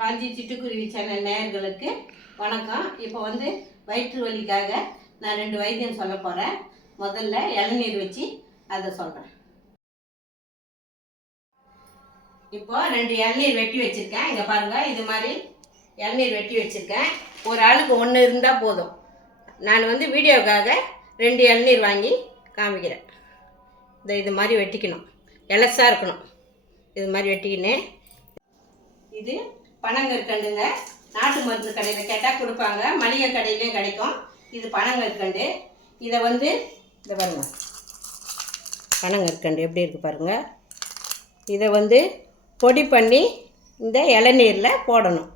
காஞ்சி சிட்டுக்குருவி சேனல் நேயர்களுக்கு வணக்கம். இப்போ வந்து வயிற்று வலிக்காக நான் ரெண்டு வைத்தியம் சொல்ல போகிறேன் முதல்ல இளநீர் வச்சு அதை சொல்கிறேன் இப்போ ரெண்டு இளநீர் வெட்டி வச்சுருக்கேன். இங்கே பாருங்கள் இது மாதிரி இளநீர் வெட்டி வச்சுருக்கேன். ஒரு ஆளுக்கு ஒன்று இருந்தால் போதும். நான் வந்து வீடியோக்காக ரெண்டு இளநீர் வாங்கி காமிக்கிறேன். இந்த இது மாதிரி வெட்டிக்கணும். எலசாக இருக்கணும். இது மாதிரி வெட்டிக்கினேன். இது பனங்கற்கண்டுங்க. நாட்டு மருந்து கடையில் கேட்டால் கொடுப்பாங்க. மளிகை கடையிலையும் கிடைக்கும். இது பனங்கற்கண்டு. இதை வந்து இதை பாருங்க. பனங்கற்கண்டு எப்படி இருக்குது பாருங்கள் இதை வந்து பொடி பண்ணி இந்த இளநீரில் போடணும்.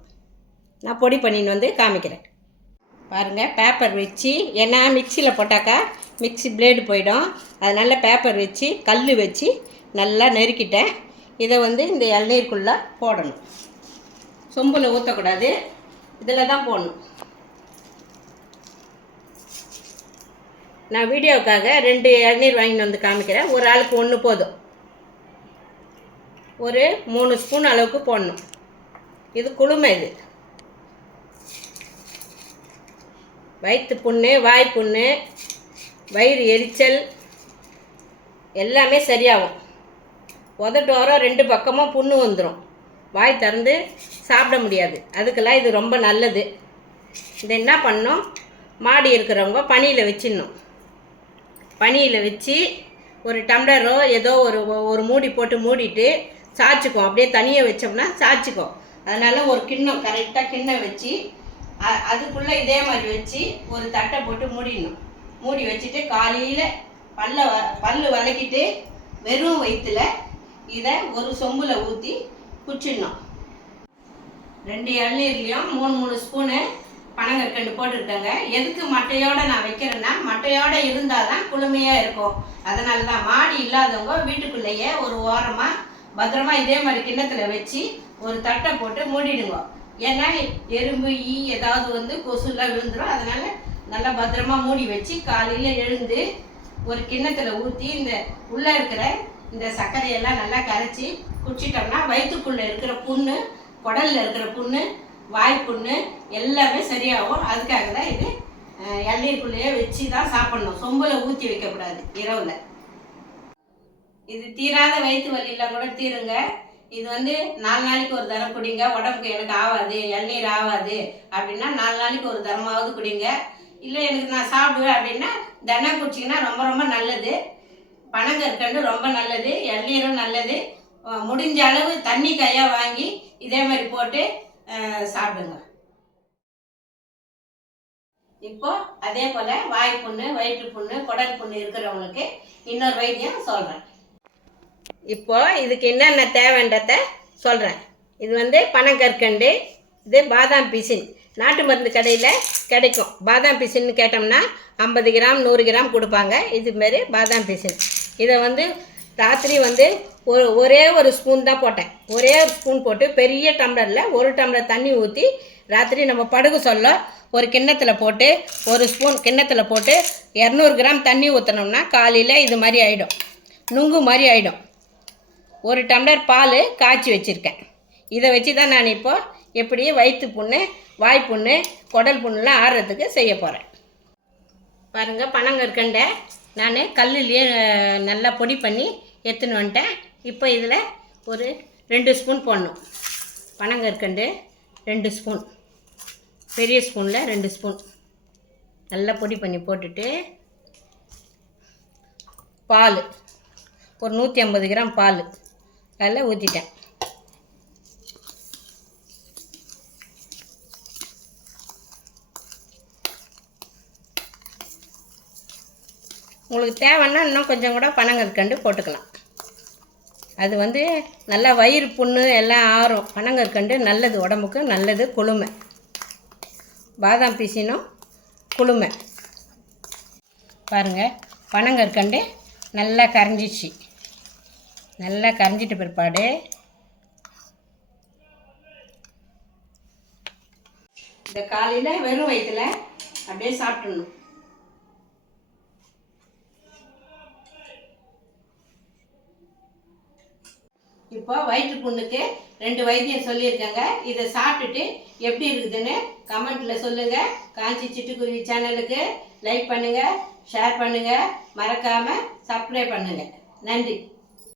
நான் பொடி பண்ணின்னு வந்து காமிக்கிறேன். பாருங்கள் பேப்பர் வச்சு ஏன்னா மிக்சியில் போட்டாக்கா மிக்ஸி பிளேடு போயிடும். அதனால் பேப்பர் வச்சு கல் வச்சு நல்லா நெருக்கிட்டேன். இதை வந்து இந்த இளநீருக்குள்ளே போடணும். சொம்பில் ஊற்றக்கூடாது இதில் தான் போடணும். நான் வீடியோவுக்காக ரெண்டு இளநீர் வாங்கிட்டு வந்து காமிக்கிறேன். ஒரு ஆளுக்கு ஒன்று போதும். ஒரு மூணு ஸ்பூன் அளவுக்கு போடணும். இது குளுமை இது. வயிற்று புண்ணு வாய் புண்ணு வயிறு எரிச்சல் எல்லாமே சரியாகும். உதட்டோரம் ரெண்டு பக்கமும் புண்ணு வந்துடும் வாய் திறந்து சாப்பிட முடியாது. அதுக்கெல்லாம் இது ரொம்ப நல்லது. இது என்ன பண்ணணும்? மாடி இருக்கிறவங்க பனியில் வச்சிடணும். பனியில் வச்சு ஒரு டம்ளரோ ஏதோ ஒரு ஒரு மூடி போட்டு மூடிட்டு சாய்ச்சிக்கும் அப்படியே தனியாக வச்சோம்னா சாய்ச்சிக்கும் அதனால் ஒரு கிண்ணம் கரெக்டாக கிண்ணம் வச்சு அதுக்குள்ளே இதே மாதிரி வச்சு ஒரு தட்டை போட்டு மூடிடணும். மூடி வச்சுட்டு காலையில் பல்ல வ- பல்லு வதக்கிட்டு வெறும் வயிற்றுல இதை ஒரு சொம்பில் ஊற்றி குச்சிடணும். ரெண்டு இளநீர்லேயும் மூணு மூணு ஸ்பூனு பனங்கற்கண்டு போட்டுருக்கேங்க. எதுக்கு மட்டையோட நான் வைக்கிறேன்னா மட்டையோட இருந்தால் தான் குளுமையாக இருக்கும். அதனால தான் மாடி இல்லாதவங்க வீட்டுக்குள்ளேயே ஒரு ஓரமாக பத்திரமா இதே மாதிரி கிண்ணத்தில் வச்சு ஒரு தட்டை போட்டு மூடிடுங்க. ஏன்னா எறும்பு ஈ ஏதாவது வந்து கொசுலாம் விழுந்துடும் அதனால நல்லா பத்திரமா மூடி வச்சு காலையில் எழுந்து ஒரு கிண்ணத்தில் ஊற்றி இந்த உள்ளே இருக்கிற இந்த சர்க்கரையெல்லாம் நல்லா கரைச்சி குடிச்சிட்டோம்னா வயிற்றுக்குள்ளே இருக்கிற புண்ணு குடலில் இருக்கிற புண்ணு வாய்ப்புண்ணு எல்லாமே சரியாகும். அதுக்காக தான் இது அஹ், வச்சு தான் சாப்பிடணும். சொம்பில் ஊற்றி வைக்கக்கூடாது இரவில். இது தீராத வயிற்று வலியெல்லாம் கூட தீருங்க. இது வந்து நாலு நாளைக்கு ஒரு தரம் குடிங்க. உடம்புக்கு எனக்கு ஆகாது இளநீர் ஆகாது அப்படின்னா நாலு நாளைக்கு ஒரு தரமாவது குடிங்க. இல்லை எனக்கு நான் சாப்பிடுவேன் அப்படின்னா தினம் குடிச்சிங்கன்னா ரொம்ப ரொம்ப நல்லது. பனங்கற்கண்டு ரொம்ப நல்லது இளநீரும் நல்லது. முடிஞ்ச அளவு தண்ணி கையாக வாங்கி இதே மாதிரி போட்டு சாப்பிடுங்க. இப்போ அதே போல் வாய் புண்ணு வயிற்று புண்ணு குடல் புண்ணு இருக்கிறவங்களுக்கு இன்னொரு வைத்தியம் சொல்கிறேன் இப்போ இதுக்கு என்னென்ன தேவைன்றத சொல்கிறேன் இது வந்து பனங்கற்கண்டு இது பாதாம் பிசின். நாட்டு மருந்து கடையில் கிடைக்கும். பாதாம் பிசின்னு கேட்டோம்னா ஐம்பது கிராம் நூறு கிராம் கொடுப்பாங்க. இதுமாரி பாதாம் பிசின். இதை வந்து ராத்திரி வந்து ஒரு ஒரே ஒரு ஸ்பூன் தான் போட்டேன். ஒரே ஒரு ஸ்பூன் போட்டு பெரிய டம்ளரில் ஒரு டம்ளர் தண்ணி ஊற்றி ராத்திரி நம்ம படுகு சொல்ல ஒரு கிண்ணத்தில் போட்டு ஒரு ஸ்பூன் கிண்ணத்தில் போட்டு இரநூறு கிராம் தண்ணி ஊற்றினோம்னா காலையில் இது மாதிரி ஆகிடும் நுங்கு மாதிரி ஆகிடும் ஒரு டம்ளர் பால் காய்ச்சி வச்சுருக்கேன். இதை வச்சு தான் நான் இப்போது எப்படி வயிற்று புண்ணு வாய் புண்ணு குடல் புண்ணுலாம் ஆடுறதுக்கு செய்ய போகிறேன் பாருங்கள் பனங்கற்கண்டை. நான் கல்லுலேயே நல்லா பொடி பண்ணி எடுத்துன்னு வந்துட்டேன். இப்போ இதில் ஒரு ரெண்டு ஸ்பூன் போடணும். பனங்கற்கண்டு ரெண்டு ஸ்பூன். பெரிய ஸ்பூனில் ரெண்டு ஸ்பூன். நல்லா பொடி பண்ணி போட்டுட்டு பால். ஒரு நூற்றி ஐம்பது கிராம் பால். அதில் ஊற்றிட்டேன் உங்களுக்கு தேவைன்னா இன்னும் கொஞ்சம் கூட பனங்கற்கண்டு போட்டுக்கலாம். அது வந்து நல்லா வயிறு புண்ணு எல்லாம் ஆறும். பனங்கற்கண்டு நல்லது உடம்புக்கு நல்லது குளுமை. பாதாம் பிசினும் குளுமை. பாருங்கள் பனங்கற்கண்டு நல்லா கரைஞ்சிச்சு. நல்லா கரைஞ்சிட்ட பிற்பாடு இந்த காலையில் வெறும் வயிற்றில் அப்படியே சாப்பிட்ணும் இப்போ வயிற்று புண்ணுக்கு ரெண்டு வைத்தியம் சொல்லியிருக்கேங்க. இதை சாப்பிட்டுட்டு எப்படி இருக்குதுன்னு கமெண்ட்டில் சொல்லுங்கள் காஞ்சி சிட்டுக்குருவி சேனலுக்கு லைக் பண்ணுங்கள் ஷேர் பண்ணுங்கள் மறக்காமல் சப்ஸ்கிரைப் பண்ணுங்கள் நன்றி.